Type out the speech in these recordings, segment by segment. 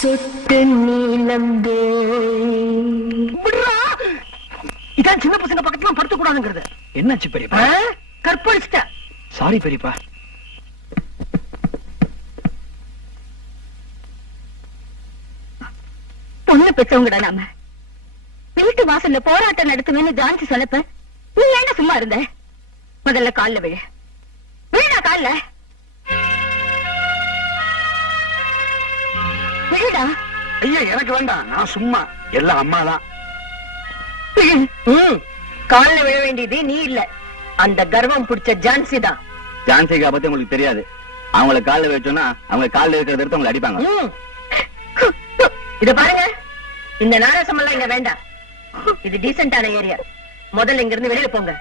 சொட்டு நீலம்பே. இதான் சின்ன பசங்க பக்கத்துல படுத்த கூடாதுங்கிறது. என்னாச்சு பெரியப்பா? கற்பழிச்சிட்ட. சாரி பெரியப்பா. பொண்ணு பெற்றவங்கடா நாம. வீட்டு வாசல்ல போராட்டம் நடத்துவேன்னு ஜான்சி சொன்னப்ப நீ ஏன்டா சும்மா இருந்த? முதல்ல கால்ல விழ. விழுடா கால்ல. விழுடா. ஐயா எனக்கு வேண்டாம், நான் சும்மா. எல்லாம் அம்மாதான். கால்ல விழ வேண்டியது நீ இல்ல, அந்த கர்வம் பிடிச்ச ஜான்சி தான். ஜான்சிகா பத்தி உங்களுக்கு தெரியாது. அவங்கள கால்ல வச்சோன்னா அவங்க கால்ல இருக்கிறத எடுத்து அவங்களை அடிப்பாங்க. இத பாருங்க, இந்த நாராசம் எல்லாம் இங்க வேண்டாம். இது டீசென்டான ஏரியா. முதல்ல இங்க இருந்து வெளியில போங்க.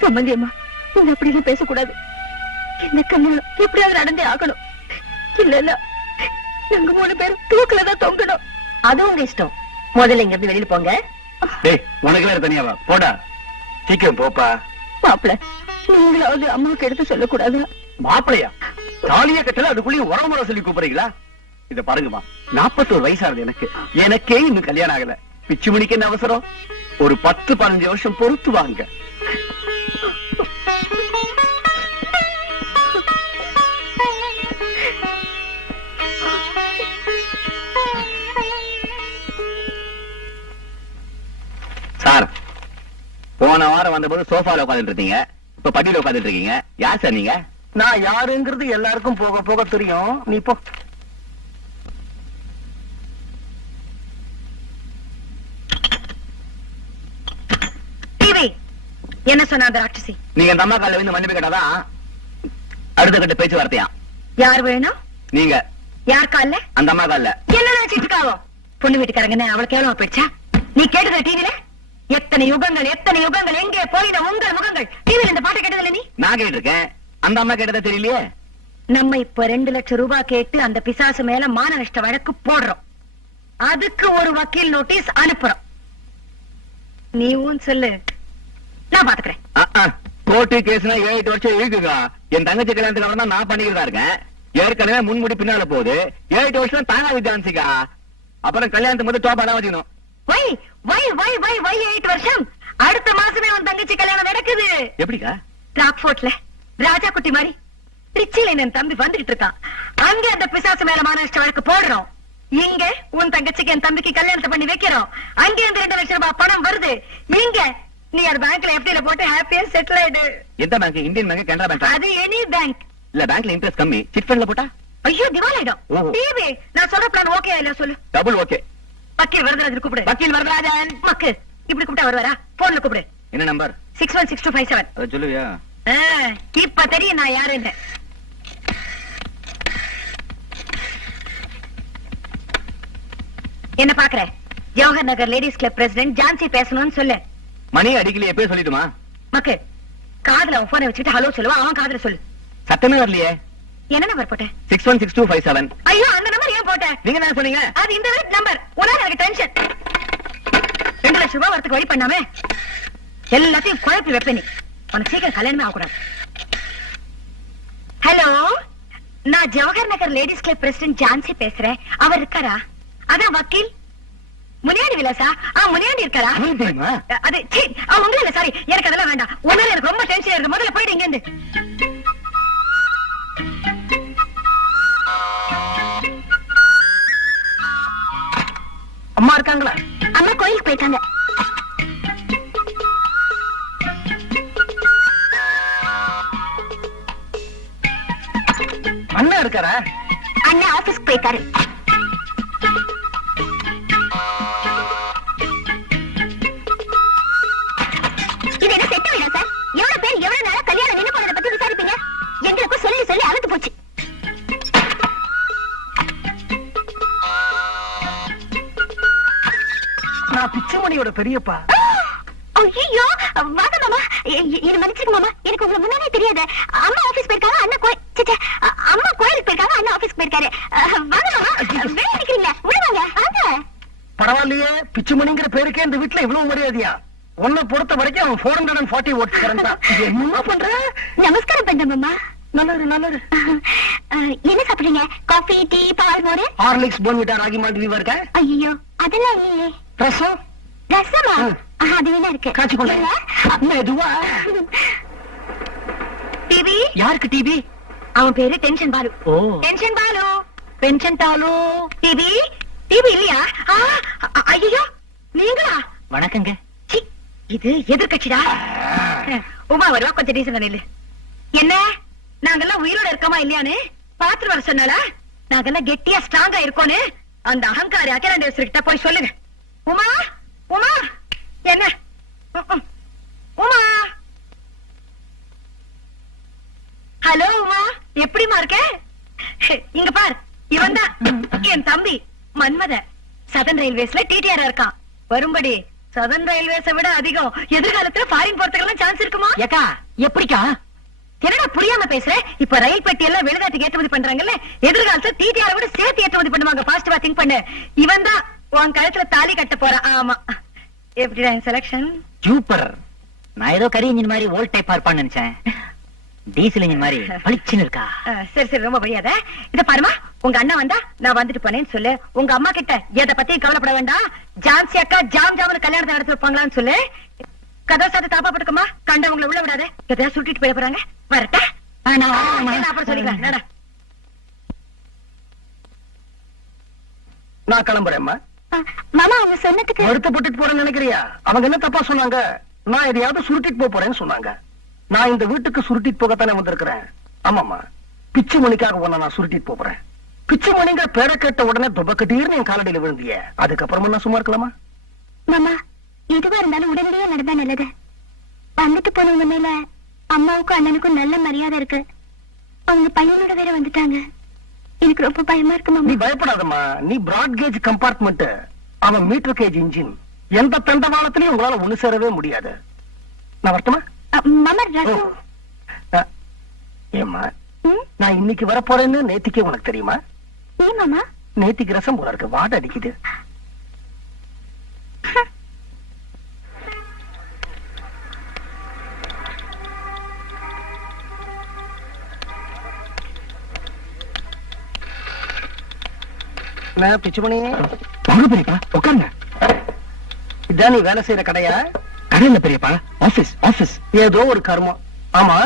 சம்பந்தி அம்மா, நீங்க அப்படி எல்லாம் பேசக்கூடாது. என்ன கல்யாணம் எப்படியாவது நடந்தே ஆகணும். இல்ல இல்ல, நாங்க 3 பேரும் தூக்குலதான் தொங்கணும். அது உங்க இஷ்டம். முதல்ல இங்க இருந்து வெளியில போங்க. உனக்கு வேற தனியாவா? போடா, சீக்கிரம் போப்பா. மாப்பிள, நீங்களாவது அம்மாவுக்கு எடுத்து சொல்லக்கூடாது. மாப்பிளையா? தாலிய கட்டல அதுக்குள்ளேயும் உறவுமுறை சொல்லி கூப்பிடுறீங்களா? இத பாருங்கம்மா, 41 வயசானது எனக்கு. எனக்கே இன்னும் கல்யாணம் ஆகல. பிச்சு மணிக்கு என்ன அவசரம்? ஒரு 10-15 வருஷம் பொறுத்து வாங்க. சார், போன வாரம் வந்தபோது சோஃபால உட்காந்துட்டு இருந்தீங்க, இப்ப படியில உட்காந்துட்டு இருக்கீங்க. யார் சார் நீங்க? நான் யாருங்கிறது எல்லாருக்கும் போக போக தெரியும். நீ போ. என்ன சொன்ன அந்த ராட்சசி? நீங்க அந்த அம்மா கால வந்து மன்னிப்பு கேட்டாதான் அடுத்த கட்ட பேச்சுவார்த்தையா? யார் வேணும்? நீங்க. யார் கால்ல? அந்த அம்மா கால்ல. என்ன நினைச்சிட்டு இருக்காவோ? பொண்ணு வீட்டுக்காரங்க அவளை கேவலமா போயிடுச்சா? நீ கேட்டுக்கிற டிவில எத்தனை யுகங்கள் எங்கே போயின உங்கள் முகங்கள். டிவில இந்த பாட்டை கேட்டதில்ல நீ? நான் கேட்டிருக்கேன். அந்த அம்மா கேட்டதா தெரியலையே. நம்ம இப்ப 2 லட்சம் ரூபாய் கேட்டு அந்த பிசாசு மேல மான நஷ்ட வழக்கு போடுறோம். அதுக்கு ஒரு வக்கீல் நோட்டீஸ் அனுப்புறோம். நீ உன் சொல்லு, நான் பாத்துக்கிறேன். கோர்ட்டு கேஸ்னா 7-8 வருஷம் இருக்குங்க. என் தங்கச்சி கல்யாணத்துக்கு அப்புறம் தான் நான் பண்ணிக்கிறதா இருக்கேன். ஏற்கனவே முன்முடி பின்னால போகுது. 7 வருஷம் தாங்காது ஜான்சிகா. அப்புறம் கல்யாணத்துக்கு போது டோப்பாடா வச்சுக்கணும். 8 வருஷம். அடுத்த மாசமே உன் தங்கச்சி கல்யாணம் நடக்குது. எப்படிக்கா? ராக்ஃபோர்ட்ல ராஜா குட்டி மாதிரி திருச்சியில என் தம்பி வந்துகிட்டு இருக்கான். அங்க அந்த பிசாசு மேல மான நஷ்ட வழக்கு போடுறோம். இங்க உன் தங்கச்சிக்கு என் தம்பிக்கு கல்யாணத்தை பண்ணி வைக்கிறோம். அங்க இருந்து 2 லட்சம் ரூபாய் பணம் வருது. இங்க நீ அது பேங்க்ல எஃப்டில போட்டு ஹாப்பியா செட்டில் ஆயிடு. எந்த bank? Indian bank, Canara bank? அது எனி பேங்க். இல்ல, பேங்க்ல இன்ட்ரெஸ்ட் கம்மி. சிட் ஃபண்ட்ல போட்டா ஐயோ திவாலிடும். டிவி நான் சொல்ற பிளான் ஓகே இல்ல சொல்லு. Double okay. வக்கீல் வரதராஜன் கூப்பிடு. வக்கீல் வரதராஜன். மக்கு இப்படி கூப்பிட்டா வருவாரா? போன்ல கூப்பிடு. என்ன நம்பர்? 616257. அத சொல்லுவியா? இப்ப தெரியும் நான் யாருன்னு. என்ன பாக்குற? ஜவஹர் நகர் லேடிஸ் கிளப் பிரசிடென்ட் ஜான்சி பேசணும்னு சொல்லு. மணி அடிக்கலையே, எப்பவே சொல்லிட்டுமா? மக்கு காதுல அவன் போனை வச்சுட்டு ஹலோ சொல்லுவா. அவன் காதுல சொல்லு. சத்தமே வரலையே. என்ன நம்பர் போட்ட? 616257. ஐயோ, அந்த நம்பர் ஏன் போட்ட? நீங்க என்ன சொன்னீங்க? அது இந்த நம்பர். உனால எனக்கு டென்ஷன். 2 லட்சம் ரூபாய் வரத்துக்கு வழி பண்ணாம எல்லாத்தையும் குழப்பி வைப்ப நீ. உனக்கு சீக்கிரம் கல்யாணமே ஆகக்கூடாது. ஹலோ, நான் ஜவஹர் நகர் லேடிஸ் கிளப் பிரசிடென்ட் ஜான்சி பேசுறேன். அவர் இருக்காரா? அதான் வக்கீல் முனியாண்டி விலாசா? முனியாண்டி இருக்காரா? அது உங்க இல்ல, சாரி, எனக்கு அதெல்லாம் வேண்டாம். உன்னால எனக்கு ரொம்ப டென்ஷன் இருக்கு. முதல்ல போயிடு இங்க இருந்து. அம்மா இருக்காங்களா? அம்மா கோயிலுக்கு போயிருக்காங்க. அண்ணா இருக்காரா? அண்ணா ஆபீஸ்க்கு போயிருக்காரு. இது என்ன செட்ட வீடா சார்? எவ்வளவு பேர் எவ்வளவு நாளா கல்யாணம் நின்னு போறத பத்தி விசாரிப்பீங்க? எங்களுக்கும் சொல்லி சொல்லி அழுத்து போச்சு. நான் பிச்சுமணியோட பெரியப்பா. ஐயோ, வாங்க மாமா. இது மன்னிச்சுங்க மாமா, எனக்கு உங்களை முன்னாலே தெரியாது. அம்மா ஆபீஸ் போயிருக்காங்க, அண்ணா அம்மா கோயிலுக்கு போயிருக்காங்க, அண்ணா ஆபீஸ்க்கு போயிருக்காரு. வாங்க மாமா, வேலை நிக்கிறீங்களா? உள்ள வாங்க. வாங்க. பரவாயில்லையே, பிச்சுமணிங்கிற பேருக்கே இந்த வீட்டுல இவ்வளவு மரியாதையா? உன்னை பொறுத்த வரைக்கும் அவன் 440 ஓட்ஸ் கரண்ட் தான். என்னமா பண்ற? நமஸ்காரம் பண்றேன் மாமா. நல்லது நல்லது. என்ன சாப்பிடுறீங்க? காஃபி, டீ, பால், மோர்? ஹார்லிக்ஸ் போன்விட்டா ராகி மால்ட் வீவா இருக்க? ஐயோ அதெல்லாம் இல்லையே. ரசம் ரசமா? அது வேணா இருக்கு. காய்ச்சி கொண்டு இல்ல? மெதுவா. டிவி யாருக்கு டிவி? அவன் பேரு டென்ஷன் பாலு. ஓ டென்ஷன் பாலு, பென்ஷன் தாலு. டிவி டிவி இல்லையா? ஐயோ நீங்களா? வணக்கங்க. சி, இது எதிர்கட்சிடா. உமா வருவா, கொஞ்சம் டீசன் நில்லு. என்ன நாங்கெல்லாம் உயிரோட இருக்கோமா இல்லையான்னு பாத்துட்டு வர சொன்னாலா? நாங்கெல்லாம் கெட்டியா ஸ்ட்ராங்கா இருக்கோன்னு அந்த அகங்காரி அகிலாண்டேஸ்வரி கிட்ட போய் சொல்லுங்க. உமா உமா என்ன உமா? ஹலோ உமா, எப்படிமா இருக்க? இங்க பார், இவன் தான் என் தம்பி மன்மத. சதன் ரயில்வேஸ்ல டிடிஆர் இருக்கான். வரும்படி சதன் ரயில்வேஸை விட அதிகம் எதிர்காலத்துல ஃபாரின் போறதுக்கெல்லாம் சான்ஸ் இருக்குமா? ஏக்கா எப்படிக்கா? என்னடா புரியாம பேசுற? இப்ப ரயில் பெட்டி எல்லாம் வெளிநாட்டுக்கு ஏற்றுமதி பண்றாங்கல்ல, எதிர்காலத்துல டிடிஆர் விட சேர்த்து ஏற்றுமதி பண்ணுவாங்க. பாசிட்டிவா திங்க் பண்ணு. இவன் தான் உன் கழுத்துல தாலி கட்ட போறான். ஆமா, எப்படிடா செலக்ஷன்? சூப்பர். நான் ஏதோ கரி இன்ஜின் மாதிரி ஓல்ட் டைப்பா இருப்பான்னு நினைச்சேன். டீசல் இன்ஜின் மாதிரி பளிச்சுன்னு இருக்கா. சரி சரி, ரொம்ப வழியாத. இத பாருமா, உங்க அண்ணா வந்தா நான் வந்துட்டு போனேன்னு சொல்லு. உங்க அம்மா கிட்ட எதை பத்தியும் கவலைப்பட வேண்டாம். ஜான்சி அக்கா ஜாம் ஜாமனு கல்யாணத்தை நடத்தி வைப்பாங்களான்னு சொல்லு. கதவு சாத்து தாப்பா போட்டுக்கமா, கண்டவங்களை உள்ள விடாத. எதையா சுட்டிட்டு போயிட போறாங்க. வரட்டா? அப்புறம் சொல்லிக்கலாம். நடா. நான் கிளம்புறேம்மா. மாமா அவங்க சொன்னதுக்கு வருத்தப்பட்டுட்டு போறேன்னு நினைக்கிறியா? அவங்க என்ன தப்பா சொன்னாங்க? நான் எதையாவது சுருட்டிட்டு போறேன்னு சொன்னாங்க. நான் இந்த வீட்டுக்கு சுருட்டிட்டு போகத்தானே வந்திருக்கிறேன். ஆமாமா, பிச்சு மணிக்காக உன்னை நான் சுருட்டிட்டு போறேன். பிச்சு மணிங்கிற பேரை கேட்ட உடனே துபக்கட்டீர்னு என் காலடியில விழுந்திய. அதுக்கப்புறமா நான் சும்மா இருக்கலாமா? மாமா எதுவா இருந்தாலும் உடனடியே நடந்தா நல்லது. வந்துட்டு போனவங்க மேல அம்மாவுக்கும் அண்ணனுக்கும் நல்ல மரியாதை இருக்கு. அவங்க பையனோட வேற வந்துட்டாங்க. எனக்கு ரொம்ப பயமா இருக்கு நீ மாமா. பயப்படாதம்மா. நீ பிராட் கேஜ் கம்பார்ட்மெண்ட், அவன் மீட்டர் கேஜ் இன்ஜின். எந்த தண்டவாளத்திலையும் உங்களால ஒண்ணு சேரவே முடியாது. நான் வரட்டுமா? மாமா ரசம். ஏம்மா, நான் இன்னைக்கு வரப்போறேன்னு நேத்திக்கே உனக்கு தெரியுமா? ஏன் மாமா? நேத்திக்கு ரசம் போல இருக்கு, வாட அடிக்குது. பிச்சுமணி பெரியப்பா உட்காருங்க. இதான் நீ வேலை செய்யற கடையா? கடையில பெரியப்பா, ஆபீஸ் ஆபீஸ். ஏதோ ஒரு கர்மம். ஆமா,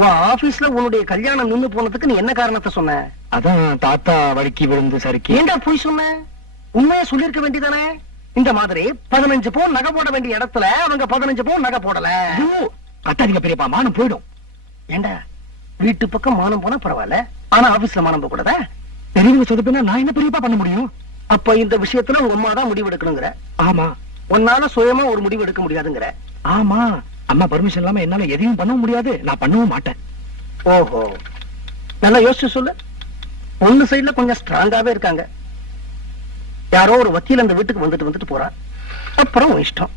உன் ஆபீஸ்ல உன்னுடைய கல்யாணம் நின்னு போனதுக்கு நீ என்ன காரணத்தை சொன்ன? அதான் தாத்தா வழுக்கி விழுந்து சறுக்கி. ஏண்டா போய் சொன்ன? உண்மையை சொல்லிருக்க வேண்டியதானே? இந்த மாதிரி 15 பவுன் நகை போட வேண்டிய இடத்துல அவங்க 15 பவுன் நகை போடல. கத்தாதீங்க பெரியப்பா, மானம் போயிடும். ஏண்டா, வீட்டு பக்கம் மானம் போனா பரவாயில்ல, ஆனா ஆபீஸ்ல மானம் போக கூடாதா? பெரியவங்க சொதப்பினா நான் என்ன பெரியப்பா பண்ண முடியும்? அப்ப இந்த விஷயத்துல உங்க அம்மா தான் முடிவு எடுக்கணுங்கிற? ஆமா. உன்னால சுயமா ஒரு முடிவு எடுக்க முடியாதுங்கிற? ஆமா, அம்மா பர்மிஷன் இல்லாம என்னால எதையும் பண்ணவும் முடியாது, நான் பண்ணவும் மாட்டேன். ஓஹோ, நல்லா யோசிச்சு சொல்லு. ஒண்ணு சைடுல கொஞ்சம் ஸ்ட்ராங்காவே இருக்காங்க. யாரோ ஒரு வக்கீல் அந்த வீட்டுக்கு வந்துட்டு போறான். அப்புறம் உன் இஷ்டம்.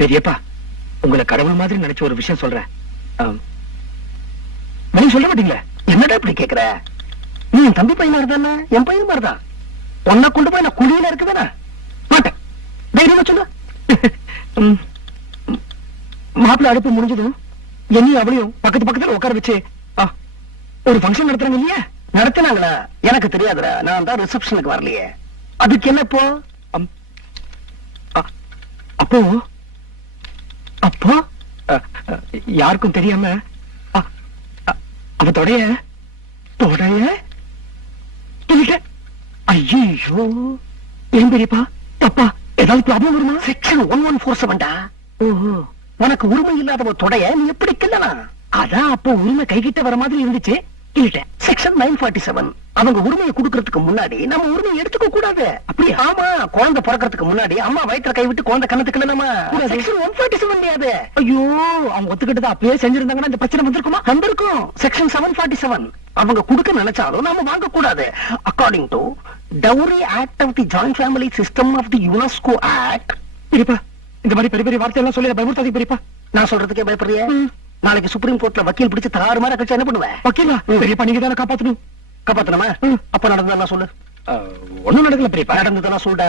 பெரியப்பா, உங்களை கடவுள் மாதிரி நினைச்ச ஒரு விஷயம் சொல்றேன். நீங்க சொல்ல மாட்டீங்களே? என்னடா இப்படி கேக்குற? நீ என் தம்பி பையனா இருந்தானே, என் பையன் மாதிரிதான். உன்னை கொண்டு போய் நான் குழியில இருக்குதானே? மாட்டேன். தைரியமா சொல்லு. மாப்பிள்ள அடுப்பு முடிஞ்சதும் என்னையும் அவளையும் பக்கத்து பக்கத்துல உட்கார வச்சு ஒரு ஃபங்க்ஷன் நடத்துறாங்க இல்லையா? நடத்தினாங்களா? எனக்கு தெரியாதுடா, நான் தான் ரிசப்ஷனுக்கு வரலையே. அதுக்கு என்ன இப்போ? அப்போ அப்போ யாருக்கும் தெரியாம அவ தொடைய ஐயோ, ஏன் பெரியப்பா தப்பா ஏதாவது ப்ராப்ளம் வருமா? செக்ஷன் 1147டா. ஓஹோ, உனக்கு உரிமை இல்லாதவ தொடைய நீ எப்படி கிள்ளலாம்? அதான் அப்போ உரிமை கைகிட்ட வர மாதிரி இருந்துச்சு, கிள்ளிட்டேன். செக்ஷன் 947, அவங்க உரிமையை கொடுக்கறதுக்கு முன்னாடி நம்ம உரிமையை எடுத்துக்க கூடாது. அப்படியா? ஆமா, குழந்தை பிறக்கிறதுக்கு முன்னாடி அம்மா வயிற்றுல கை விட்டு குழந்தை கண்ணத்துக்கு இல்லையாமா? கூடாது. செக்ஷன் 147 முடியாது. ஐயோ, அவங்க ஒத்துக்கிட்டது அப்பயே செஞ்சிருந்தாங்கன்னா இந்த பிரச்சனை வந்திருக்குமா? வந்திருக்கும். செக்ஷன் 747 அவங்க கொடுக்க நினைச்சாலும் நாம வாங்க கூடாது. According to dowry act of the joint family system of the UNESCO act. பெரியப்பா, இந்த மாதிரி பெரிய பெரிய வார்த்தை எல்லாம் சொல்லி பயமுறுத்தாதீங்க பெரியப்பா. நான் சொல்றதுக்கே பயப்படுறிய? நாளைக்கு சுப்ரீம் கோர்ட்ல வக்கீல் பிடிச்சு தாறு மாதிரி கழிச்சு என்ன பண்ணுவேன்? வக்கீலா? பெரியப்பா, நீங்க தானே காப்பாத்தணும். காப்பாத்தணுமா? அப்ப நடந்ததெல்லாம் சொல்லு. ஒண்ணும் நடக்கல பெரியப்பா. நடந்ததெல்லாம் சொல்லுடா.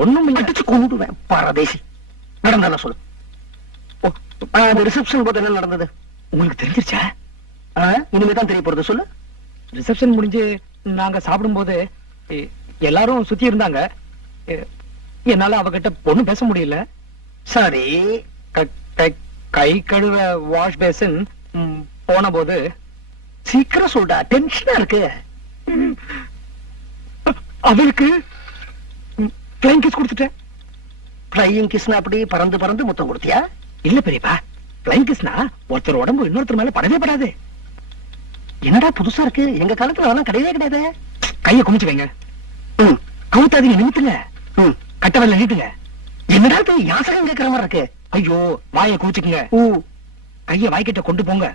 ஒண்ணும் இல்ல. அடிச்சு கொண்டுடுவேன் பரதேசி. நடந்ததெல்லாம் சொல்லு. அந்த ரிசப்ஷன் போது என்ன நடந்தது உங்களுக்கு தெரிஞ்சிருச்சா? இனிமேதான் தெரிய போறது, சொல்லு. ரிசப்ஷன் முடிஞ்சு நாங்க சாப்பிடும்போது எல்லாரும் சுத்தி இருந்தாங்க. என்னால அவகிட்ட பொண்ணு பேச முடியல. சரி, கை கழுவ வாஷ் பேசன் போன போது சீக்கிரம் சொல்டா, டென்ஷனா இருக்கு. அவளுக்கு ஃப்ளைங் கிஸ் கொடுத்துட்டேன். ஃப்ளையிங் கிஸ்னா அப்படி பறந்து பறந்து முத்தம் கொடுத்தியா? இல்ல பெரியப்பா, ஃப்ளைங் கிஸ்னா ஒருத்தர் உடம்பு இன்னொருத்தர் மேல படவே படாது. என்னடா புதுசா இருக்கு, எங்க காலத்துல அதெல்லாம் கிடையவே கிடையாது. கைய குமிச்சு வைங்க, கவுத்தாதீங்க, நிமித்துங்க, கட்ட வரல நீட்டுங்க. என்னடா இது யாசகம் கேட்கிற மாதிரி இருக்கு? ஐயோ, வாயை குமிச்சுக்குங்க. கைய வாய்க்கிட்ட கொண்டு போங்க.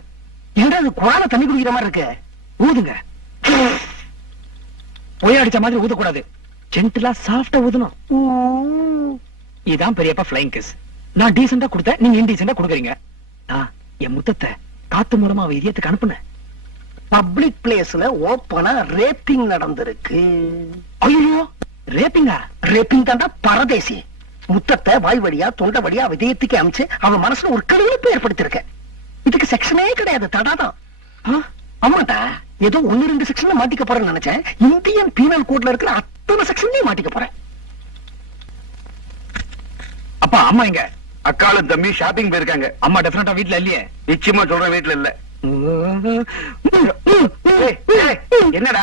என்னடா இது குழால தண்ணி குடிக்கிற மாதிரி இருக்கு? ஊதுங்க. பொய் அடிச்ச மாதிரி ஊதக்கூடாது, ஜென்டிலா சாஃப்டா ஊதணும். இதான் பெரியப்பா ஃப்ளைங் கிஸ். நான் டீசெண்டா கொடுத்தேன், நீங்க இன்டீசெண்டா கொடுக்குறீங்க. நான் என் முத்தத்தை காத்து மூலமா அவ இதயத்துக்கு அனுப்புனேன். பப்ளிக் பிளேஸ்ல ஓப்பனா ரேப்பிங் நடந்திருக்கு. ஐயோ, ரேப்பிங்கா? ரேப்பிங் தாண்டா பரதேசி. முத்தத்தை வாய் வழியா தொண்டை வழியா விதயத்துக்கு அமைச்சு அவன் மனசுல ஒரு கடுமைப்பு ஏற்படுத்திருக்க. இதுக்கு செக்ஷனே கிடையாது, தடாதான். ஆமாட்டா, ஏதோ 1-2 செக்ஷன்ல மாட்டிக்க போறேன்னு நினைச்சேன். இந்தியன் பீனல் கோட்ல இருக்கிற அத்தனை செக்ஷன்லயும் மாட்டிக்க போறேன். அப்பா அம்மா எங்க? அக்காலும் தம்பி ஷாப்பிங் போயிருக்காங்க. அம்மா டெஃபினட்டா வீட்ல இல்லையே. நிச்சயமா சொல்றேன், வீட்டுல இல்ல. என்னடா,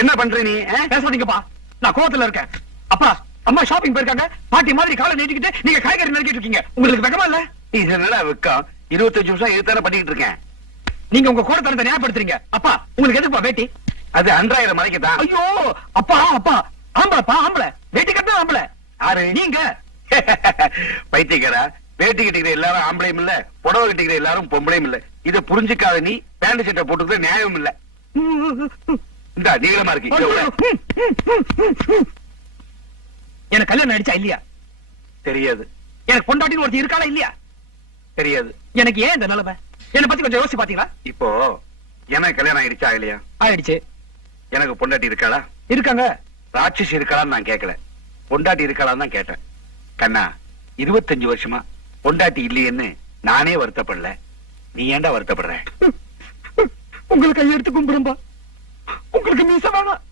என்ன பண்ற நீ? பேசாதீங்கப்பா, நான் கோவத்துல இருக்கேன். அப்பா அம்மா ஷாப்பிங் போயிருக்காங்க. பாட்டி மாதிரி காலை நீட்டிக்கிட்டு நீங்க காய்கறி நறுக்கிட்டு இருக்கீங்க. உங்களுக்கு வெக்கமா இல்ல? இது என்னடா வெக்கம்? 25 நிமிஷம் இதுதானே பண்ணிட்டு இருக்கேன். நீங்க உங்க கோடத்தனத்தை ஞாபகப்படுத்துறீங்க. அப்பா உங்களுக்கு எதுப்பா வேட்டி? அது 2000 மலைக்குதான். ஐயோ அப்பா, அப்பா ஆம்பளப்பா, ஆம்பளை வேட்டி கட்டினா ஆம்பளை. யாரு நீங்க? பைத்தியக்காரா, வேட்டி கட்டிக்கிற எல்லாரும் ஆம்பளையும் இல்ல, புடவை கட்டிக்கிற எல்லாரும் பொம்பளையும் இல்ல. இத புரிஞ்சுக்காத நீ பேண்ட் சட்டை போட்டுக்கிறது நியாயம் இல்ல. இந்த நீளமா இருக்கு. எனக்கு கல்யாணம் ஆயிடுச்சா இல்லையா? தெரியாது. எனக்கு பொண்டாட்டின்னு ஒருத்தி இருக்காளா இல்லையா? தெரியாது. எனக்கு ஏன் இந்த நிலைமை? என்னை பத்தி கொஞ்சம் யோசிச்சு பாத்தீங்களா? இப்போ எனக்கு கல்யாணம் ஆயிடுச்சா இல்லையா? ஆயிடுச்சு. எனக்கு பொண்டாட்டி இருக்காளா? இருக்காங்க. ராட்சசி இருக்காளான்னு நான் கேட்கல, பொண்டாட்டி இருக்காளான்னு தான் கேட்டேன். கண்ணா, 25 வருஷமா பொண்டாட்டி இல்லையேன்னு நானே வருத்தப்படல, நீ ஏன்டா வருத்தப்படுற? உங்களுக்கு கையை எடுத்து கும்பிடும்பா. உங்களுக்கு மீச வேணாம்,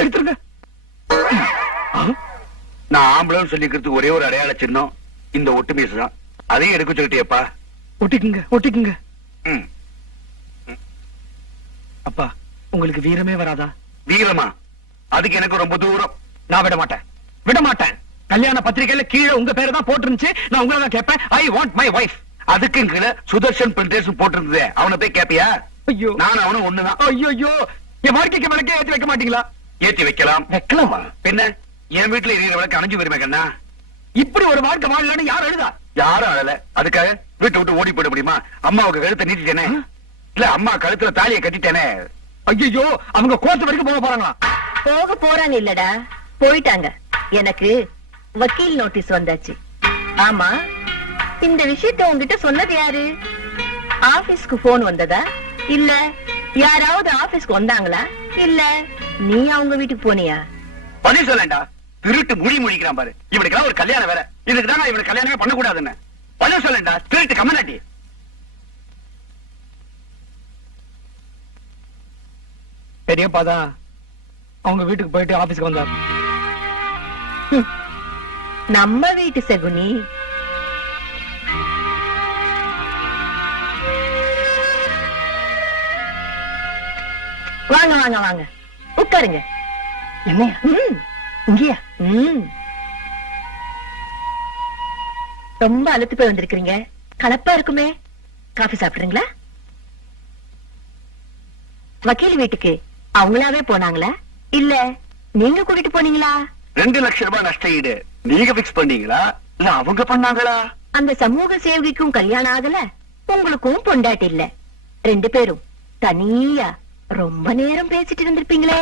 எடுத்துருங்க. நான் ஆம்பளம் சொல்லிக்கிறதுக்கு ஒரே ஒரு அடையாள சின்னம் இந்த ஒட்டு மீசு தான். அதையும் எடுக்க சொல்லிட்டியப்பா. ஒட்டிக்குங்க, ஒட்டிக்குங்க. ம். அப்பா உங்களுக்கு வீரமே வராதா? வீரமா? அதுக்கு எனக்கு ரொம்ப தூரம். நான் விட மாட்டேன், விட மாட்டேன். கல்யாண பத்திரிகையில கீழே உங்க பேரை தான் போட்டிருந்துச்சு. நான் உங்களை தான் கேட்பேன், ஐ வாண்ட் மை வைஃப். அதுக்கு கீழே சுதர்ஷன் பிரிண்டர்ஸ் போட்டிருந்தது, அவனை போய் கேப்பியா? ஐயோ, நான் அவனும் ஒண்ணுதான். ஐயோ, என் வாழ்க்கைக்கு விளக்கே ஏற்றி வைக்க மாட்டீங்களா? ஏத்தி வைக்கலாம். வைக்கலாமா? பின்ன என் வீட்டுல எரியிற விளக்கு அணைஞ்சு வருமே கண்ணா. இப்படி ஒரு வாழ்க்கை வாழலான்னு யார் எழுதா? யாரும் அழல, அதுக்காக வீட்டை விட்டு ஓடி போயிட முடியுமா? அம்மாவுக்கு கழுத்தை நீட்டிட்டேனே, இல்ல அம்மா கழுத்துல தாலியை கட்டிட்டேனே. ஐயோ, அவங்க கோர்ட் வரைக்கும் போக போறாங்களா? போக போறாங்க இல்லடா, போயிட்டாங்க. எனக்கு வக்கீல் நோட்டீஸ் வந்தாச்சு. ஆமா, இந்த விஷயத்தை உங்ககிட்ட சொன்னது யாரு? ஆபீஸ்க்கு போன் வந்ததா? இல்ல யாராவது ஆபீஸ்க்கு வந்தாங்களா? இல்ல நீ அவங்க வீட்டுக்கு போனியா? பதில் சொல்லண்டா. திருட்டு மொழி மொழிக்கிறான் பாரு. இவனுக்கெல்லாம் ஒரு கல்யாணம் வேற. இதுக்கு தான் இவனுக்கு கல்யாணமே பண்ணக்கூடாதுன்னு. பதில் சொல்லண்டா, திருட்டு கம்மநாட்டி. பெரியப்பா தான் அவங்க வீட்டுக்கு போயிட்டு ஆபீஸ்க்கு வந்தார். நம்ம வீட்டு சகுனி. வாங்க வாங்க வாங்க, உட்காருங்க. என்னையா இங்கேயா? ரொம்ப அழுத்து போய் வந்திருக்கீங்க, கலப்பா இருக்குமே. காஃபி சாப்பிடுறீங்களா? வக்கீல் வீட்டுக்கு அவங்களாவே போனாங்களா இல்ல நீங்க கூட்டிட்டு போனீங்களா? 2 லட்சம் ரூபாய் நஷ்ட ஈடு நீங்க பிக்ஸ் பண்ணீங்களா இல்ல அவங்க பண்ணாங்களா? அந்த சமூக சேவகிக்கும் கல்யாணம் ஆகல, உங்களுக்கும் பொண்டாட்டி இல்ல. 2 பேரும் தனியா ரொம்ப நேரம் பேசிட்டு இருந்திருப்பீங்களே.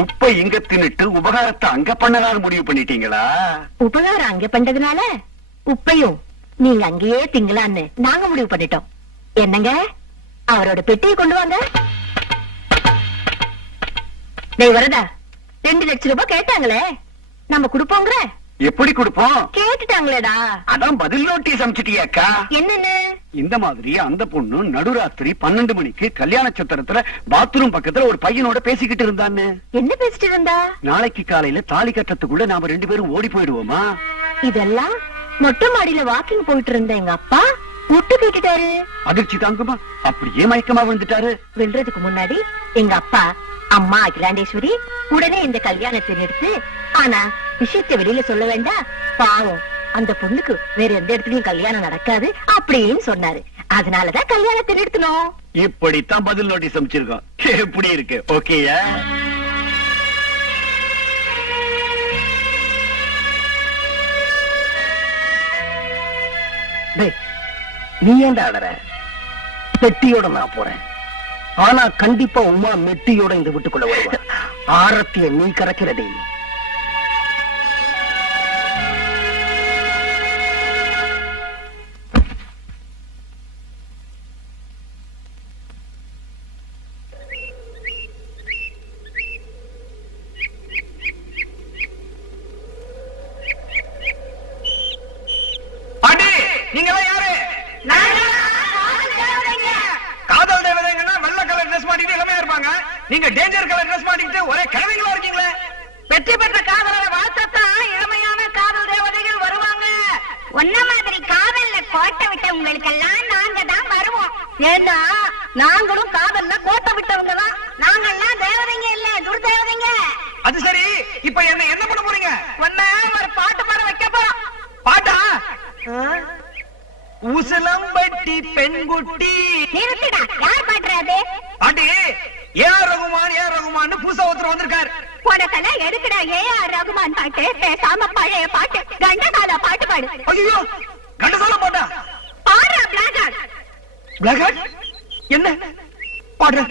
உப்பை இங்க தின்னுட்டு உபகாரத்தை அங்க பண்ணலாம்னு முடிவு பண்ணிட்டீங்களா? உபகாரம் அங்க பண்றதுனால உப்பையும் நீங்க அங்கேயே திங்கலான்னு நாங்க முடிவு பண்ணிட்டோம். என்னங்க, அவரோட பெட்டியை கொண்டு வாங்க. டேய் வரதா, 2 லட்சம் ரூபாய் கேட்டாங்களே, நம்ம குடுப்போங்கிற. எப்படி கொடுப்போம்? கேட்டுட்டாங்களேடா. அதான் பதில் நோட்டீஸ் அனுப்பிச்சிட்டியாக்கா. என்னன்னு? இந்த மாதிரி அந்த பொண்ணு நடுராத்திரி 12 மணிக்கு கல்யாண சத்திரத்துல பாத்ரூம் பக்கத்துல ஒரு பையனோட பேசிக்கிட்டு இருந்தான்னு. என்ன பேசிட்டு இருந்தா? நாளைக்கு காலையில தாலி கட்டத்துக்குள்ள நாம 2 பேரும் ஓடி போயிடுவோமா? இதெல்லாம் மொட்டை மாடியில வாக்கிங் போயிட்டு இருந்த எங்க அப்பா முட்டு கேட்டுட்டாரு. அதிர்ச்சி தாங்குமா? அப்படியே மயக்கமா விழுந்துட்டாரு. விழுறதுக்கு முன்னாடி எங்க அப்பா, அம்மா அகிலாண்டேஸ்வரி உடனே இந்த கல்யாணத்தை நிறுத்து, ஆனா விஷயத்தை வெளியில சொல்ல வேண்டாம், பாவம் அந்த பொண்ணுக்கு வேற எந்த இடத்துலயும் கல்யாணம் நடக்காது அப்படின்னு சொன்னாரு. அதனாலதான் கல்யாணத்தை நிறுத்தணும். இப்படித்தான் பதில் நோட்டீஸ் அமைச்சிருக்கோம். எப்படி இருக்கு? ஓகேயா? டேய், நீ ஏன்டா ஆடுற? பெட்டியோட நான் போறேன். ஆனா கண்டிப்பா உமா மெட்டியோட இந்த வீட்டுக்குள்ள வருவா. ஆரத்திய நீ கறக்கிறடி. பாட்டி, நீங்கெல்லாம் யாரு? காதல் தேவதைங்கன்னா வெள்ளை கலர் ட்ரெஸ் மாட்டிட்டு இளமையா இருப்பாங்க. நீங்க டேஞ்சர் கலர் ட்ரெஸ் மாட்டிட்டு ஒரே கிழமைகளா இருக்கீங்களே. வெற்றி பெற்ற காதலரை வாழ்த்தத்தான் இளமையான காதல் தேவதைகள் வருவாங்க. ஒன்ன மாதிரி காதல்ல கோட்டை விட்ட உங்களுக்கெல்லாம் நாங்க தான் வருவோம். ஏன்னா நாங்களும் காதல்ல கோட்டை விட்டவங்க தான். நாங்கெல்லாம் தேவதைங்க இல்ல, துர்தேவதைங்க. அது சரி, இப்ப என்ன பண்ண போறீங்க? ஒன்ன ஒரு பாட்டு பாட வைக்க போறோம். பாட்டா? உசிலம்பட்டி பெண்குட்டி. நிறுத்துடா, யார் பாடுறாது? பாட்டி, ஏஆர் ரகுமான் புதுசா ஒருத்தர் வந்திருக்காரு. உனக்கெல்லாம் எதுக்குடா ஏஆர் ரகுமான் பாட்டு? பேசாம பழைய பாட்டு, கண்டகால பாட்டு பாடு. ஐயோ, கண்டசால பாட்டா? பாடுறா பிளாக். பிளாக் என்ன பாடுற?